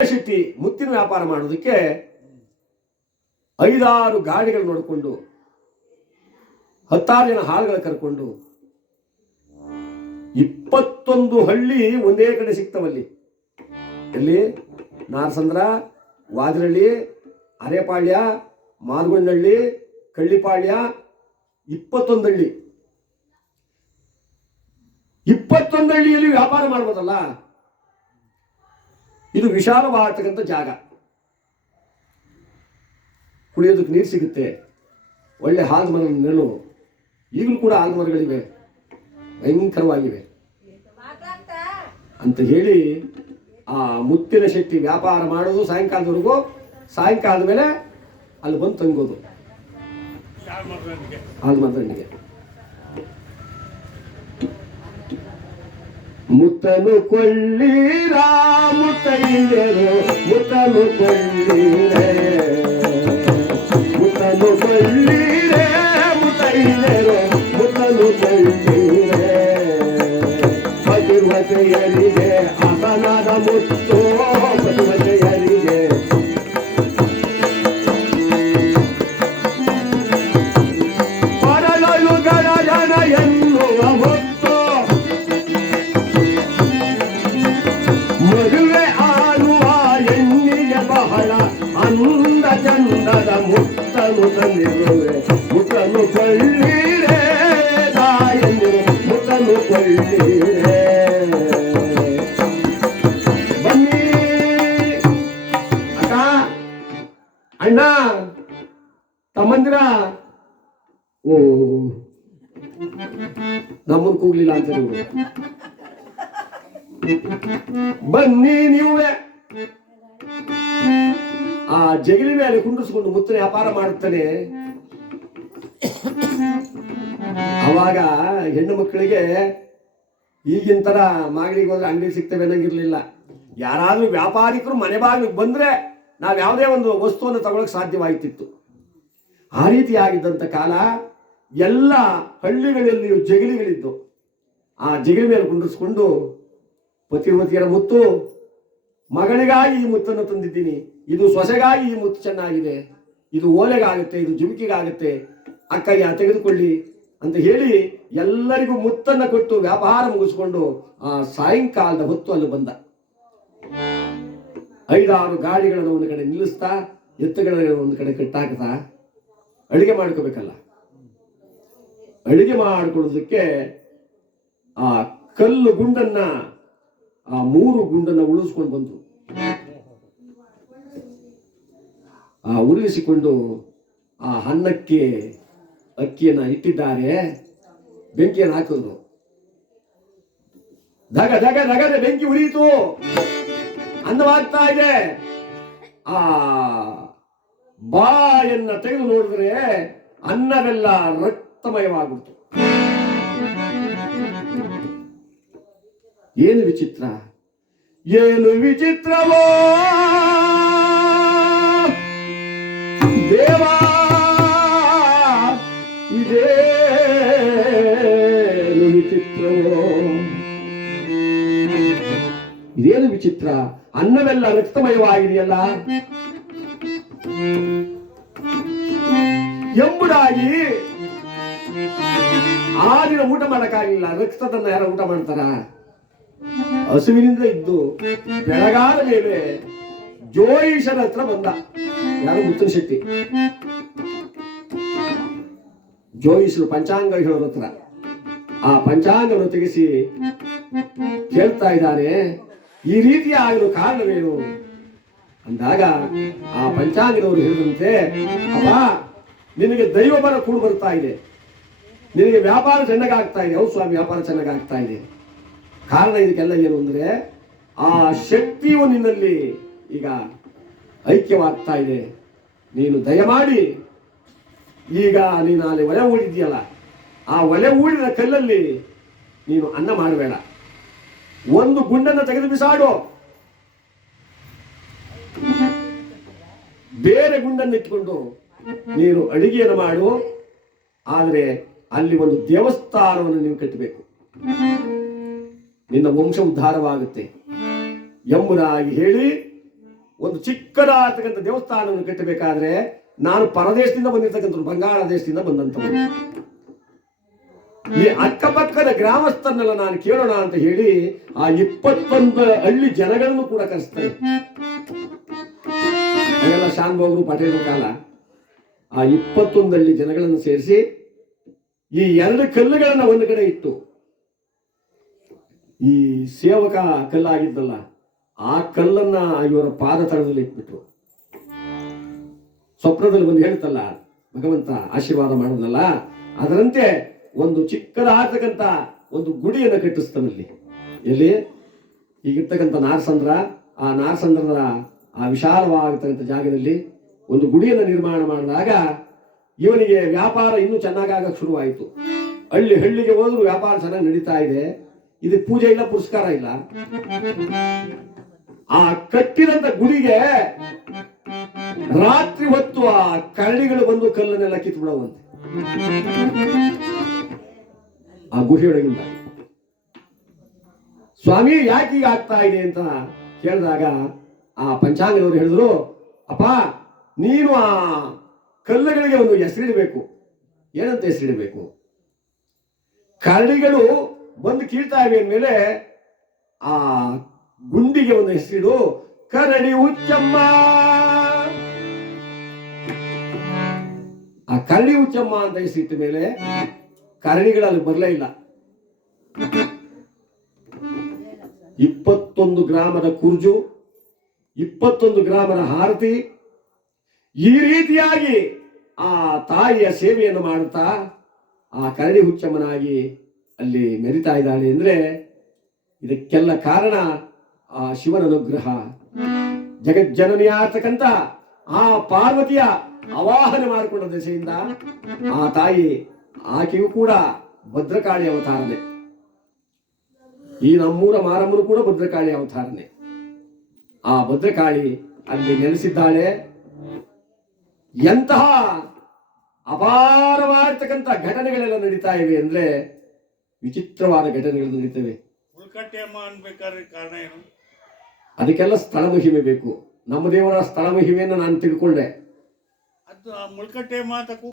ಶೆಟ್ಟಿ ಮುತ್ತಿನ ವ್ಯಾಪಾರ ಮಾಡೋದಕ್ಕೆ ಐದಾರು ಗಾಡಿಗಳು ನೋಡಿಕೊಂಡು, ಹತ್ತಾರು ಜನ ಹಾಳುಗಳು ಕರ್ಕೊಂಡು, ಇಪ್ಪತ್ತೊಂದು ಹಳ್ಳಿ ಒಂದೇ ಕಡೆ ಸಿಗ್ತವಲ್ಲಿ ಎಲ್ಲಿ? ನಾರಸಂದ್ರ ವಾದ್ರಹಳ್ಳಿ ಅರೆಪಾಳ್ಯ ಮಾರ್ಗೊಂಡಹಳ್ಳಿ ಕಳ್ಳಿಪಾಳ್ಯ, ಇಪ್ಪತ್ತೊಂದು ಹಳ್ಳಿ. ಇಪ್ಪತ್ತೊಂದು ಹಳ್ಳಿಯಲ್ಲಿ ವ್ಯಾಪಾರ ಮಾಡ್ಬೋದಲ್ಲ? ಇದು ವಿಶಾಲವಾಗತಕ್ಕಂಥ ಜಾಗ. ಕುಳಿಯೋದಕ್ಕೆ ನೀರು ಸಿಗುತ್ತೆ. ಒಳ್ಳೆ ಹಾಲು ಮರ ನೆರಳು. ಈಗಲೂ ಕೂಡ ಹಾಲು ಮರಗಳಿವೆ ಭಯಂಕರವಾಗಿವೆ. ಅಂತ ಹೇಳಿ ಆ ಮುತ್ತಿನ ಶೆಟ್ಟಿ ವ್ಯಾಪಾರ ಮಾಡೋದು ಸಾಯಂಕಾಲದವರೆಗೂ. ಸಾಯಂಕಾಲದ ಮೇಲೆ ಅಲ್ಲಿ ಬಂದು ತಂಗೋದು. ಹಾಲು ಮುತ್ತನು ಕೊಳ್ಳೀರ ಮುತ್ತೈದರು ಮುತ್ತನು ಕೊಳ್ಳೀರೆ. ಮುತ್ತನು ಕೊಳ್ಳೀರೆ ಮುತ್ತೈದರು ಮುತ್ತನು ಕೊಳ್ಳೀರೆ. ಪತಿವತೆಯರಿಗೆ ಅಸನಾದ ಮುತ್ತು ಬನ್ನಿ. ಅಣ್ಣ, ತಮ್ಮಂದಿರ. ಓ. ನಮ್ಮನ್ ಕೂಗ್ಲಿಲ್ಲ ಅಂತ ಬನ್ನಿ ನೀವೇ. ಆ ಜಗಲಿ ಮೇಲೆ ಕುಂಡಿಸ್ಕೊಂಡು ಮುತ್ತಿನ ವ್ಯಾಪಾರ ಮಾಡುತ್ತಾನೆ. ಅವಾಗ ಹೆಣ್ಣು ಮಕ್ಕಳಿಗೆ ಈಗಿನ ಥರ ಮಾಗಡಿಗೆ ಹೋದ್ರೆ ಅಂಗಡಿ ಸಿಗ್ತವೆ ಅನ್ನಂಗಿರ್ಲಿಲ್ಲ ಯಾರಾದರೂ ವ್ಯಾಪಾರಿಕರು ಮನೆ ಬಾಗಿಲಿಗೆ ಬಂದ್ರೆ ನಾವು ಯಾವುದೇ ಒಂದು ವಸ್ತುವನ್ನು ತಗೊಳಕ್ ಸಾಧ್ಯವಾಗ್ತಿತ್ತು ಆ ರೀತಿ ಆಗಿದ್ದಂಥ ಕಾಲ ಎಲ್ಲ ಹಳ್ಳಿಗಳಲ್ಲಿ ಜಗಲಿಗಳಿದ್ದು ಆ ಜಗಲಿ ಮೇಲೆ ಕುಂಡಿಸ್ಕೊಂಡು ಪತಿಮತಿಯರ ಮುತ್ತು, ಮಗಳಿಗಾಗಿ ಈ ಮುತ್ತನ್ನು ತಂದಿದ್ದೀನಿ, ಇದು ಸೊಸೆಗಾಗಿ ಈ ಮುತ್ತು ಚೆನ್ನಾಗಿದೆ, ಇದು ಓಲೆಗಾಗುತ್ತೆ, ಇದು ಜುಮಕಿಗಾಗುತ್ತೆ, ಅಕ್ಕಯ್ಯ ತೆಗೆದುಕೊಳ್ಳಿ ಅಂತ ಹೇಳಿ ಎಲ್ಲರಿಗೂ ಮುತ್ತನ್ನು ಕೊಟ್ಟು ವ್ಯಾಪಾರ ಮುಗಿಸ್ಕೊಂಡು ಆ ಸಾಯಂಕಾಲದ ಹೊತ್ತು ಅಲ್ಲಿ ಬಂದ. ಐದಾರು ಗಾಡಿಗಳನ್ನು ಒಂದು ಕಡೆ ನಿಲ್ಲಿಸ್ತಾ, ಎತ್ತುಗಳನ್ನು ಒಂದು ಕಡೆ ಕಟ್ಟಾಕ್ತಾ, ಅಡುಗೆ ಮಾಡ್ಕೋಬೇಕಲ್ಲ. ಅಡುಗೆ ಮಾಡಿಕೊಳ್ಳೋದಕ್ಕೆ ಆ ಕಲ್ಲು ಗುಂಡನ್ನ, ಆ ಮೂರು ಗುಂಡನ್ನ ಉಳಿಸ್ಕೊಂಡು ಬಂದ್ರು. ಆ ಉರುಳಿಸಿಕೊಂಡು ಆ ಅನ್ನಕ್ಕೆ ಅಕ್ಕಿಯನ್ನ ಇಟ್ಟಿದ್ದಾರೆ. ಬೆಂಕಿಯನ್ನು ಹಾಕಿದ್ರು. ಧಗ ಧಗ ಧಗದ ಬೆಂಕಿ ಉರಿಯಿತು. ಅನ್ನವಾಗ್ತಾ ಇದೆ. ಆ ಬಾಯನ್ನ ತೆಗೆದು ನೋಡಿದ್ರೆ ಅನ್ನವೆಲ್ಲ ರಕ್ತಮಯವಾಗ್ಬಿಡ್ತು. ಏನು ವಿಚಿತ್ರ? ಏನು ವಿಚಿತ್ರವೋ? ದೇವಾ ಇದೇನು ವಿಚಿತ್ರ? ಅನ್ನವೆಲ್ಲ ರಕ್ತಮಯವಾಗಿದೆಯಲ್ಲ? ಎಂಬುದಾಗಿ ಆ ದಿನ ಊಟ ಮಾಡಕ್ಕಾಗಿಲ್ಲ, ರಕ್ತದನ್ನ ಯಾರು ಊಟ ಮಾಡ್ತಾರ? ಹಸುವಿನಿಂದ ಇದ್ದು ಬೆಳಗಾದ ಮೇಲೆ ಜೋಯಿಷನ ಹತ್ರ ಬಂದ. ಯಾರು ಮುತ್ತಿನ ಶೆಟ್ಟಿ? ಜೋಯಿಸರು ಪಂಚಾಂಗ ಹೇಳೋದ್ರ ಹತ್ರ. ಆ ಪಂಚಾಂಗವನ್ನು ತೆಗೆಸಿ ಕೇಳ್ತಾ ಇದ್ದಾನೆ. ಈ ರೀತಿ ಆಗಲು ಕಾರಣವೇನು? ಅಂದಾಗ ಆ ಪಂಚಾಂಗದವರು ಹೇಳಿದಂತೆ ಅಪ್ಪ ನಿನಗೆ ದೈವ ಬರ ಕೂಡು ಬರ್ತಾ ಇದೆ. ನಿನಗೆ ವ್ಯಾಪಾರ ಚೆನ್ನಾಗಾಗ್ತಾ ಇದೆ. ಹೌದು ಸ್ವಾಮಿ, ವ್ಯಾಪಾರ ಚೆನ್ನಾಗಾಗ್ತಾ ಇದೆ. ಕಾರಣ ಇದಕ್ಕೆಲ್ಲ ಏನು ಅಂದರೆ, ಆ ಶಕ್ತಿಯು ನಿನ್ನಲ್ಲಿ ಈಗ ಐಕ್ಯವಾಗ್ತಾ ಇದೆ. ನೀನು ದಯಮಾಡಿ, ಈಗ ನೀನು ಅಲ್ಲಿ ಒಲೆ ಊಡಿದ್ಯಲ್ಲ ಆ ಒಲೆ ಊಳಿನ ಕಲ್ಲಲ್ಲಿ ನೀನು ಅನ್ನ ಮಾಡಬೇಡ ಒಂದು ಗುಂಡನ್ನು ತೆಗೆದು ಬಿಸಾಡು. ಬೇರೆ ಗುಂಡನ್ನು ಇಟ್ಕೊಂಡು ನೀನು ಅಡಿಗೆಯನ್ನು ಮಾಡು. ಆದರೆ ಅಲ್ಲಿ ಒಂದು ದೇವಸ್ಥಾನವನ್ನು ನೀವು ಕಟ್ಟಬೇಕು. ನಿನ್ನ ವಂಶ ಉದ್ಧಾರವಾಗುತ್ತೆ. ಎಂಬುದಾಗಿ ಹೇಳಿ ಒಂದು ಚಿಕ್ಕದಾಗಿರ್ತಕ್ಕಂಥ ದೇವಸ್ಥಾನವನ್ನು ಕಟ್ಟಬೇಕಾದ್ರೆ ನಾನು ಪರದೇಶದಿಂದ ಬಂದಿರ್ತಕ್ಕಂಥ ಬಂಗಾಳ ದೇಶದಿಂದ ಬಂದಂಥವನು ಈ ಅಕ್ಕಪಕ್ಕದ ಗ್ರಾಮಸ್ಥರನ್ನೆಲ್ಲ ನಾನು ಕೇಳೋಣ ಅಂತ ಹೇಳಿ ಆ ಇಪ್ಪತ್ತೊಂದು ಹಳ್ಳಿ ಜನಗಳನ್ನು ಕೂಡ ಕರೆಸ್ತಾರೆ. ಅವೆಲ್ಲ ಬಾಬು ಪಟೇಲ್ ಕಾಲ. ಆ ಇಪ್ಪತ್ತೊಂದು ಹಳ್ಳಿ ಜನಗಳನ್ನು ಸೇರಿಸಿ ಈ ಎರಡು ಕಲ್ಲುಗಳನ್ನ ಒಂದು ಕಡೆ ಇಟ್ಟು ಈ ಸೇವಕ ಕಲ್ಲಾಗಿದ್ದಲ್ಲ, ಆ ಕಲ್ಲನ್ನ ಇವರ ಪಾದ ತಳದಲ್ಲಿ ಇಟ್ಬಿಟ್ರು. ಸ್ವಪ್ನದಲ್ಲಿ ಬಂದು ಹೇಳ್ತಲ್ಲ, ಭಗವಂತ ಆಶೀರ್ವಾದ ಮಾಡೋದಲ್ಲ ಅದರಂತೆ ಒಂದು ಚಿಕ್ಕದಾಗತಕ್ಕಂತ ಒಂದು ಗುಡಿಯನ್ನು ಕಟ್ಟಿಸ್ತಾನಲ್ಲಿ ಎಲ್ಲಿ? ಈಗಿರ್ತಕ್ಕಂಥ ನಾರಸಂದ್ರ, ಆ ನಾರಸಂದ್ರನ ಆ ವಿಶಾಲವಾಗಿರ್ತಕ್ಕಂಥ ಜಾಗದಲ್ಲಿ ಒಂದು ಗುಡಿಯನ್ನು ನಿರ್ಮಾಣ ಮಾಡಿದಾಗ ಇವನಿಗೆ ವ್ಯಾಪಾರ ಇನ್ನೂ ಚೆನ್ನಾಗಾಗಕ್ಕೆ ಶುರುವಾಯಿತು. ಹಳ್ಳಿ ಹಳ್ಳಿಗೆ ಹೋದ್ರೂ ವ್ಯಾಪಾರ ಚೆನ್ನಾಗಿ ನಡೀತಾ ಇದೆ. ಇದಕ್ಕೆ ಪೂಜೆ ಇಲ್ಲ, ಪುರಸ್ಕಾರ ಇಲ್ಲ. ಆ ಕಟ್ಟಿದಂತ ಗುಡಿಗೆ ರಾತ್ರಿ ಹೊತ್ತು ಆ ಕರಡಿಗಳು ಬಂದು ಕಲ್ಲನ್ನೆಲ್ಲ ಕಿತ್ಬಿಡವಂತೆ. ಆ ಗುಹೆಯೊಳಗಿಂದ ಸ್ವಾಮಿ ಯಾಕೆ ಈಗ ಆಗ್ತಾ ಇದೆ ಅಂತ ಕೇಳಿದಾಗ ಆ ಪಂಚಾಂಗದವರು ಹೇಳಿದ್ರು, ಅಪ್ಪ, ನೀನು ಆ ಕಲ್ಲುಗಳಿಗೆ ಒಂದು ಹೆಸರಿಡಬೇಕು. ಏನಂತ ಹೆಸರಿಡಬೇಕು? ಕರಡಿಗಳು ಬಂದು ಕೀಳ್ತಾ ಇವೆ ಅಂದಮೇಲೆ ಆ ಗುಂಡಿಗೆ ಒಂದು ಹೆಸರಿಡು, ಕರಡಿ ಉಚ್ಚಮ್ಮ ಆ ಕರಡಿ ಉಚ್ಚಮ್ಮ ಅಂತ ಹೆಸರಿಟ್ಟ ಮೇಲೆ ಅಲ್ಲಿ ಬರಲೇ ಇಲ್ಲ. ಇಪ್ಪತ್ತೊಂದು ಗ್ರಾಮದ ಕುರ್ಜು, ಇಪ್ಪತ್ತೊಂದು ಗ್ರಾಮದ ಹಾರತಿ, ಈ ರೀತಿಯಾಗಿ ಆ ತಾಯಿಯ ಸೇವೆಯನ್ನು ಮಾಡುತ್ತಾ ಆ ಕರಡಿ ಹುಚ್ಚಮ್ಮನಾಗಿ ಅಲ್ಲಿ ಮೆರಿತಾ ಇದ್ದಾಳೆ ಅಂದ್ರೆ ಇದಕ್ಕೆಲ್ಲ ಕಾರಣ ಆ ಶಿವನ ಅನುಗ್ರಹ. ಜಗಜ್ಜನನಿಯಾಗ್ತಕ್ಕಂಥ ಆ ಪಾರ್ವತಿಯ ಅವಾಹನೆ ಮಾಡಿಕೊಂಡ ದೆಸೆಯಿಂದ ಆ ತಾಯಿ ಆಕೆಯು ಕೂಡ ಭದ್ರಕಾಳಿ ಅವತಾರನೆ. ಈ ನಮ್ಮೂರ ಮಾರಮ್ಮನು ಕೂಡ ಭದ್ರಕಾಳಿ ಅವತಾರನೆ. ಆ ಭದ್ರಕಾಳಿ ಅಲ್ಲಿ ನೆಲೆಸಿದ್ದಾಳೆ. ಎಂತಹ ಅಪಾರವಾಗಿರ್ತಕ್ಕಂಥ ಘಟನೆಗಳೆಲ್ಲ ನಡೀತಾ ಇವೆ ಅಂದ್ರೆ ವಿಚಿತ್ರವಾದ ಘಟನೆಗಳು ನಡೀತವೆ. ಕಾರಣ ಏನು? ಅದಕ್ಕೆಲ್ಲ ಸ್ಥಳ ಮಹಿಮೆ ಬೇಕು. ನಮ್ಮ ದೇವರ ಸ್ಥಳ ಮಹಿಮೆಯನ್ನು ನಾನು ತಿಳ್ಕೊಂಡೆ. ಅದು ಮುಳ್ಕಟ್ಟೆ ಅಂತ